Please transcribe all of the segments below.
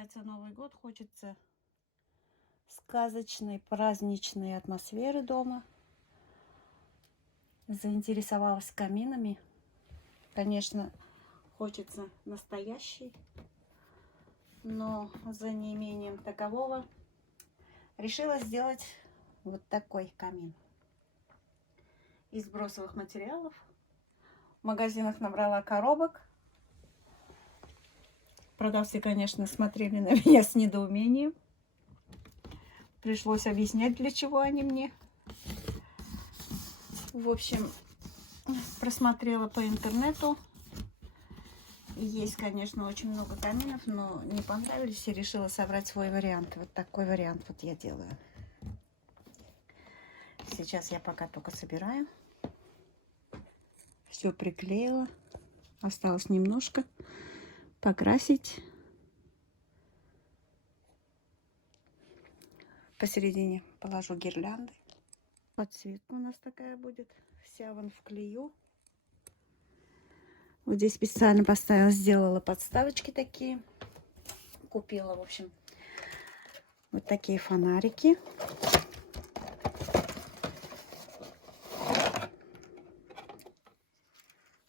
Начинается Новый год, хочется сказочной, праздничной атмосферы дома. Заинтересовалась каминами. Конечно, хочется настоящий, но за неимением такового решила сделать вот такой камин. Из бросовых материалов. В магазинах набрала коробок. Продавцы, конечно, смотрели на меня с недоумением. Пришлось объяснять, для чего они мне. В общем, просмотрела по интернету. Есть, конечно, очень много каминов, но не понравились и решила собрать свой вариант. Вот такой вариант вот я делаю. Сейчас я пока только собираю. Все приклеила. Осталось немножко покрасить. Посередине положу гирлянды. Подсветка у нас такая будет. Вся вон в клею. Вот здесь специально поставила, сделала подставочки такие. Купила, в общем, вот такие фонарики.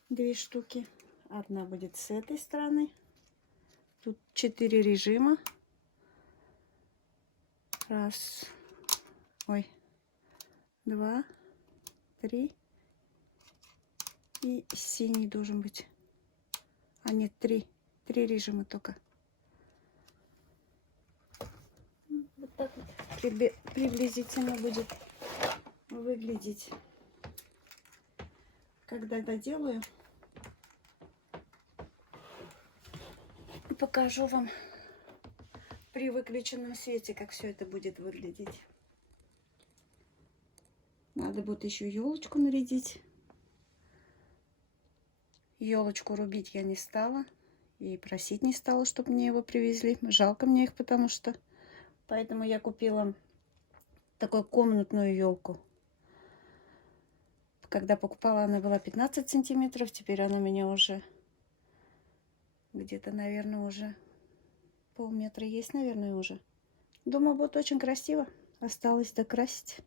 Две штуки. Одна будет с этой стороны. Тут 4 режима. Раз. Ой. 2. 3. И синий должен быть. А нет, 3. 3 режима только. Вот так вот приблизительно будет выглядеть. Когда доделаю, покажу вам при выключенном свете, как все это будет выглядеть. Надо будет еще елочку нарядить. Елочку рубить я не стала и просить не стала, чтобы мне его привезли. Жалко мне их, потому что... Поэтому я купила такую комнатную елку. Когда покупала, она была 15 сантиметров. Теперь она у меня уже где-то, наверное, уже полметра есть, наверное, уже. Думаю, будет очень красиво. Осталось докрасить.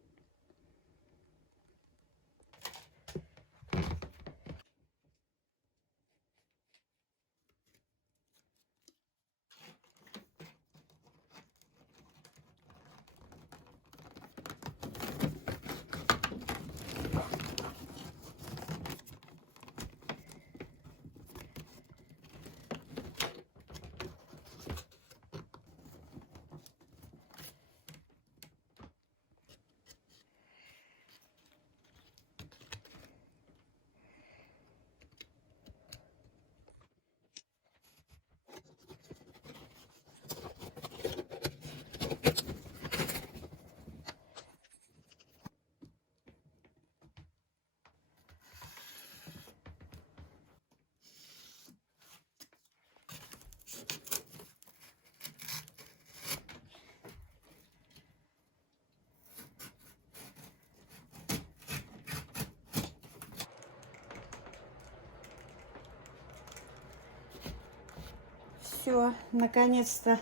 Все, наконец-то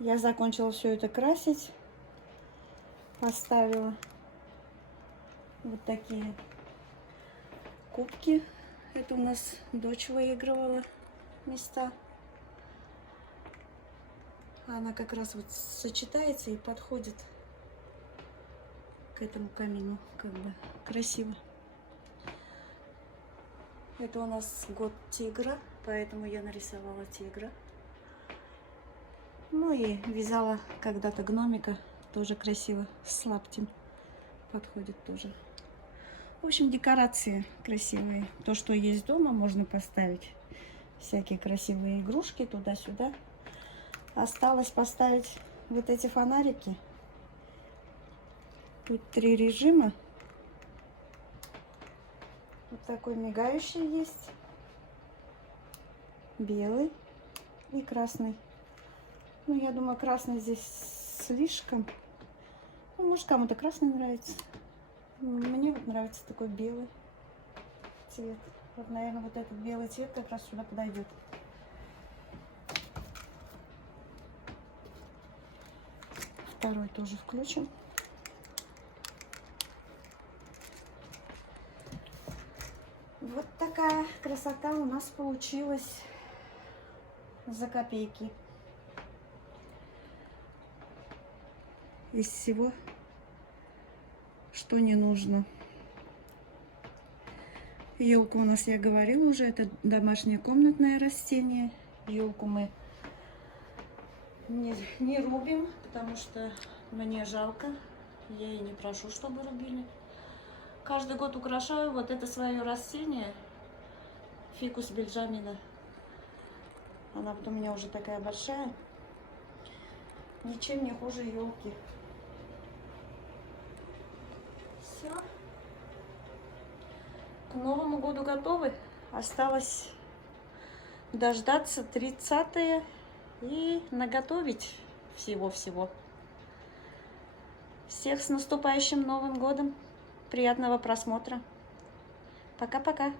я закончила все это красить. Поставила вот такие кубки. Это у нас дочь выигрывала места. Она как раз вот сочетается и подходит к этому камину. Как бы красиво. Это у нас год тигра, поэтому я нарисовала тигра. Ну и вязала когда-то гномика, тоже красиво, с лаптем. Подходит тоже. В общем, декорации красивые. То, что есть дома, можно поставить. Всякие красивые игрушки туда-сюда. Осталось поставить вот эти фонарики. Тут 3 режима. Вот такой мигающий есть. Белый и красный. Ну, я думаю, красный здесь слишком. Ну, может, кому-то красный нравится. Мне вот нравится такой белый цвет. Вот, наверное, вот этот белый цвет как раз сюда подойдет. Второй тоже включим. Вот такая красота у нас получилась за копейки. Из всего, что не нужно. Елка у нас, я говорила уже, это домашнее комнатное растение. Елку мы не рубим, потому что мне жалко. Я и не прошу, чтобы рубили. Каждый год украшаю вот это свое растение. Фикус бенджамина. Она вот у меня уже такая большая. Ничем не хуже елки. Все. К Новому году готовы. Осталось дождаться 30-е и наготовить всего-всего. Всех с наступающим Новым годом. Приятного просмотра. Пока-пока.